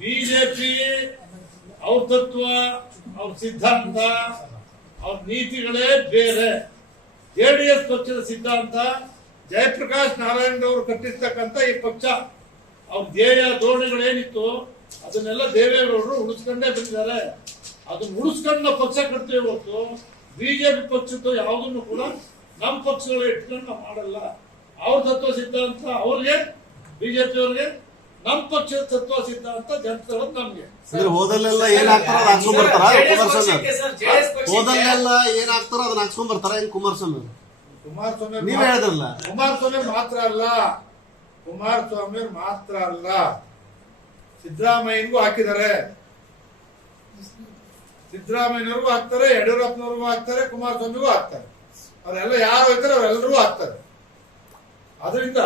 BJP ಅವ್ರ ತತ್ವ, ಅವ್ರ ಸಿದ್ಧಾಂತ, ಅವ್ರ ನೀತಿಗಳೇ ಬೇರೆ. ಜೆಡಿಎಸ್ ಪಕ್ಷದ ಸಿದ್ಧಾಂತ ಜಯಪ್ರಕಾಶ್ ನಾರಾಯಣ್ ಅವರು ಕಟ್ಟಿರ್ತಕ್ಕಂಥ ಈ ಪಕ್ಷ, ಅವ್ರ ಧ್ಯೇಯ ಧೋರಣೆಗಳೇನಿತ್ತು ಅದನ್ನೆಲ್ಲ ದೇವೇಗೌಡರು ಉಳಿಸ್ಕೊಂಡೇ ಬಂದಿದ್ದಾರೆ. ಅದನ್ನ ಉಳಿಸ್ಕೊಂಡ ಪಕ್ಷ ಕಟ್ತೇವೆ ಹೊರತು ಬಿಜೆಪಿ ಪಕ್ಷದ್ದು ಯಾವುದನ್ನು ಕೂಡ ನಮ್ಮ ಪಕ್ಷಗಳು ಇಟ್ಕೊಂಡು ನಾವು ಮಾಡಲ್ಲ. ಅವ್ರ ತತ್ವ ಸಿದ್ಧಾಂತ ಅವ್ರಿಗೆ, ಬಿಜೆಪಿ ಅವ್ರಿಗೆ, ನಮ್ಮ ಪಕ್ಷದ ತತ್ವ ಸಿದ್ಧಾಂತ ಜನತೆ ನಮ್ಗೆ. ಹೋದಲ್ಲೆಲ್ಲ ಏನಾಗ್ತಾರ ಅದ್ ಹಾಕ್ಸ್ಕೊಂಡ್ ಬರ್ತಾರ ಕುಮಾರಸ್ವಾಮಿ? ಹೋದಲ್ಲೆಲ್ಲ ಏನಾಗ್ತಾರ ಅದನ್ನ ಹಾಕ್ಸ್ಕೊಂಡ್ ಬರ್ತಾರ ಏನ್ ಕುಮಾರಸ್ವಾಮಿ? ನೀವ್ ಹೇಳಿದ್ರಲ್ಲ, ಕುಮಾರಸ್ವಾಮಿ ಮಾತ್ರ ಅಲ್ಲ, ಸಿದ್ದರಾಮಯ್ಯನಿಗೂ ಹಾಕಿದ್ದಾರೆ. ಸಿದ್ದರಾಮಯ್ಯನವ್ರಿಗೂ ಹಾಕ್ತಾರೆ, ಯಡಿಯೂರಪ್ಪನವ್ರಿಗೂ ಹಾಕ್ತಾರೆ, ಕುಮಾರಸ್ವಾಮಿಗೂ ಹಾಕ್ತಾರೆ. ಅವರೆಲ್ಲ ಯಾರು ಹೋಗ್ತಾರೆ ಅವರೆಲ್ಲರಿಗೂ ಹಾಕ್ತಾರೆ. ಅದರಿಂದ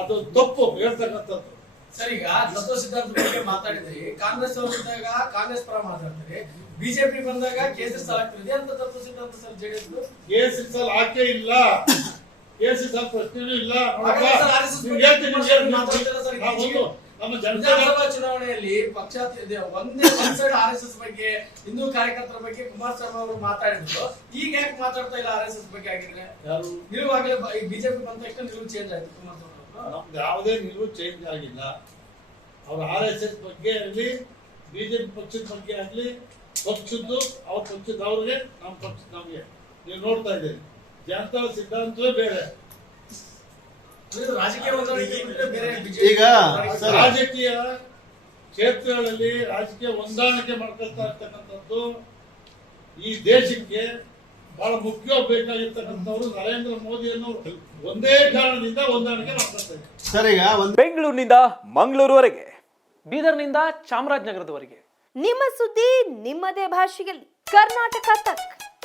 ಅದು ತಪ್ಪು ಹೇಳ್ತಕ್ಕಂಥದ್ದು. ಸರ್, ಈಗ ತತ್ವ ಸಿದ್ಧಾಂತ ಬಗ್ಗೆ ಮಾತಾಡಿದ್ರಿ. ಕಾಂಗ್ರೆಸ್ ಅವರು ಇದ್ದಾಗ ಕಾಂಗ್ರೆಸ್ ಪರ ಮಾತಾಡ್ತಾರೆ, ಬಿಜೆಪಿ ಬಂದಾಗ ಕೇಸರಿ ಸಾಲ ಆಗ್ತಿದೆ ಅಂತ ತತ್ವ ಸಿದ್ಧಾಂತ ಸರ್ ಜೆಡಿಎಸ್ ಕೇಸರಿ ಸಾಲ ಹಾಕೇ ಇಲ್ಲ, ಕೇಸರಿ ಸಾಲ ಪ್ರಶ್ನೆನೂ ಇಲ್ಲ. ನಮ್ಮ ವಿಧಾನಸಭಾ ಚುನಾವಣೆಯಲ್ಲಿ ಪಕ್ಷ ಒಂದೇ ಸೈಡ್ RSS ಬಗ್ಗೆ, ಹಿಂದೂ ಕಾರ್ಯಕರ್ತರ ಬಗ್ಗೆ ಕುಮಾರಸ್ವಾಮಿ ಅವರು ಮಾತಾಡಿದ್ರು. ಈಗ ಯಾಕೆ ಮಾತಾಡ್ತಾ ಇಲ್ಲ RSS ಬಗ್ಗೆ? ಆಗಿದ್ರೆ ನಿಲುವು ಆಗಲೇ ಬಿಜೆಪಿ ಬಂದ ತಕ್ಷಣ ನಿಲುವು ಚೇಂಜ್ ಆಯ್ತು ಕುಮಾರಸ್ವಾಮಿ ಅವರು. ನಮ್ದು ಯಾವುದೇ ನಿಲುವು ಚೇಂಜ್ ಆಗಿಲ್ಲ. ಅವ್ರ RSS ಬಗ್ಗೆ ಆಗಲಿ, ಬಿಜೆಪಿ ಪಕ್ಷದ ಬಗ್ಗೆ ಆಗಲಿ, ಪಕ್ಷದ್ದು ಅವ್ರ ಪಕ್ಷದ ಅವ್ರಿಗೆ, ನಮ್ಮ ಪಕ್ಷದ ನಮ್ಗೆ. ನೀವು ನೋಡ್ತಾ ಇದ್ದೀರಿ, ಜನತಾ ಸಿದ್ಧಾಂತವೇ ಬೇರೆ. ಈಗ ರಾಜಕೀಯ ಕ್ಷೇತ್ರಗಳಲ್ಲಿ ರಾಜಕೀಯ ಹೊಂದಾಣಿಕೆ ಮಾಡ್ಕೊಳ್ತಾ ಇರ್ತಕ್ಕಂಥದ್ದು ಈ ದೇಶಕ್ಕೆ ಬಹಳ ಮುಖ್ಯವಾಗಿರ್ತಕ್ಕಂಥವ್ರು ನರೇಂದ್ರ ಮೋದಿ ಅನ್ನೋರು ಒಂದೇ ಕಾರಣದಿಂದ ಹೊಂದಾಣಿಕೆ ಮಾಡ್ಕೊಳ್ತಾರೆ. ಸರ್, ಈಗ ಬೆಂಗಳೂರಿನಿಂದ ಮಂಗಳೂರುವರೆಗೆ, ಬೀದರ್ನಿಂದ ಚಾಮರಾಜನಗರದವರೆಗೆ ನಿಮ್ಮ ಸುದ್ದಿ ನಿಮ್ಮದೇ ಭಾಷೆಯಲ್ಲಿ. ಕರ್ನಾಟಕ ತಕ್.